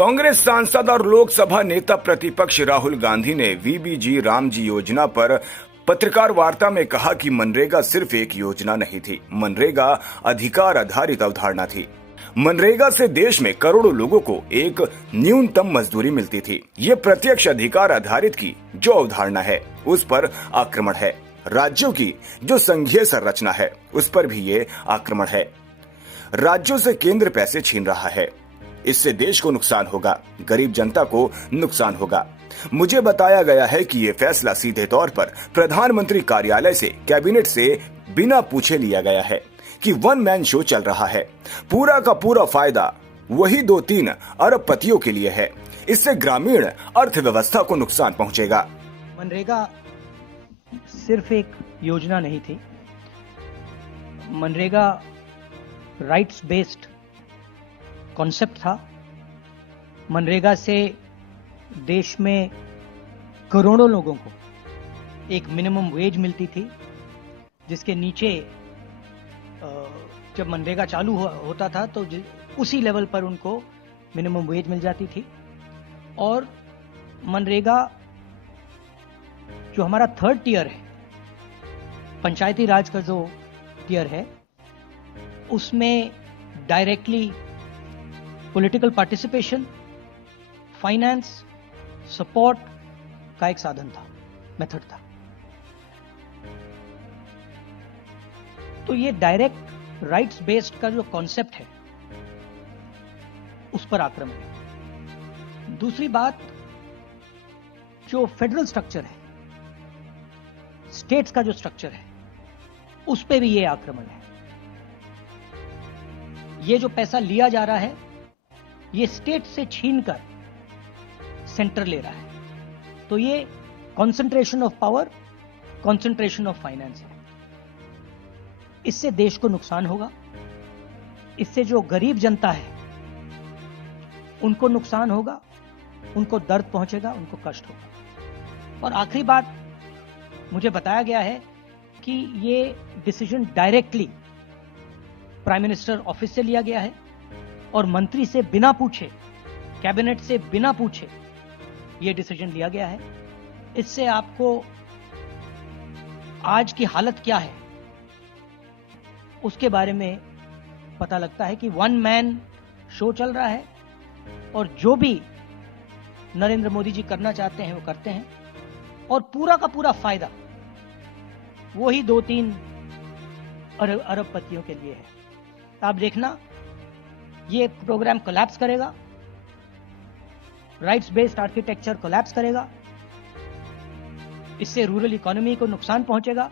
कांग्रेस सांसद और लोकसभा नेता प्रतिपक्ष राहुल गांधी ने वीबीजी रामजी योजना पर पत्रकार वार्ता में कहा कि मनरेगा सिर्फ एक योजना नहीं थी, मनरेगा अधिकार आधारित अवधारणा थी। मनरेगा से देश में करोड़ों लोगों को एक न्यूनतम मजदूरी मिलती थी। ये प्रत्यक्ष अधिकार आधारित की जो अवधारणा है उस पर आक्रमण है। राज्यों की जो संघीय संरचना है उस पर भी ये आक्रमण है। राज्यों से केंद्र पैसे छीन रहा है, इससे देश को नुकसान होगा, गरीब जनता को नुकसान होगा। मुझे बताया गया है कि ये फैसला सीधे तौर पर प्रधानमंत्री कार्यालय से, कैबिनेट से बिना पूछे लिया गया है कि वन मैन शो चल रहा है। पूरा का पूरा फायदा वही 2-3 अरबपतियों के लिए है। इससे ग्रामीण अर्थव्यवस्था को नुकसान पहुंचेगा। मनरेगा सिर्फ एक योजना नहीं थी। मनरेगा राइट्स बेस्ड कॉन्सेप्ट था। मनरेगा से देश में करोड़ों लोगों को एक मिनिमम वेज मिलती थी, जिसके नीचे जब मनरेगा चालू होता था तो उसी लेवल पर उनको मिनिमम वेज मिल जाती थी। और मनरेगा जो हमारा थर्ड टियर है, पंचायती राज का जो टियर है, उसमें directly political participation, finance, support का एक साधन था, मेथड था। तो ये डायरेक्ट राइट्स बेस्ड का जो कॉन्सेप्ट है उस पर आक्रमण है। दूसरी बात, जो फेडरल स्ट्रक्चर है, स्टेट्स का जो स्ट्रक्चर है, उस पे भी ये आक्रमण है। ये जो पैसा लिया जा रहा है ये स्टेट से छीनकर सेंटर ले रहा है। तो ये concentration of power, concentration of finance है। इससे देश को नुकसान होगा। इससे जो गरीब जनता है उनको नुकसान होगा, उनको दर्द पहुंचेगा, उनको कष्ट होगा। और आखिरी बात, मुझे बताया गया है कि ये decision directly prime minister office से लिया गया है और मंत्री से बिना पूछे, कैबिनेट से बिना पूछे ये डिसीजन लिया गया है। इससे आपको आज की हालत क्या है उसके बारे में पता लगता है कि वन मैन शो चल रहा है और जो भी नरेंद्र मोदी जी करना चाहते हैं वो करते हैं, और पूरा का पूरा फायदा वही 2-3 अरबपतियों के लिए है। आप देखना, ये प्रोग्राम कोलैप्स करेगा, राइट्स बेस्ड आर्किटेक्चर कोलैप्स करेगा। इससे रूरल इकोनॉमी को नुकसान पहुंचेगा।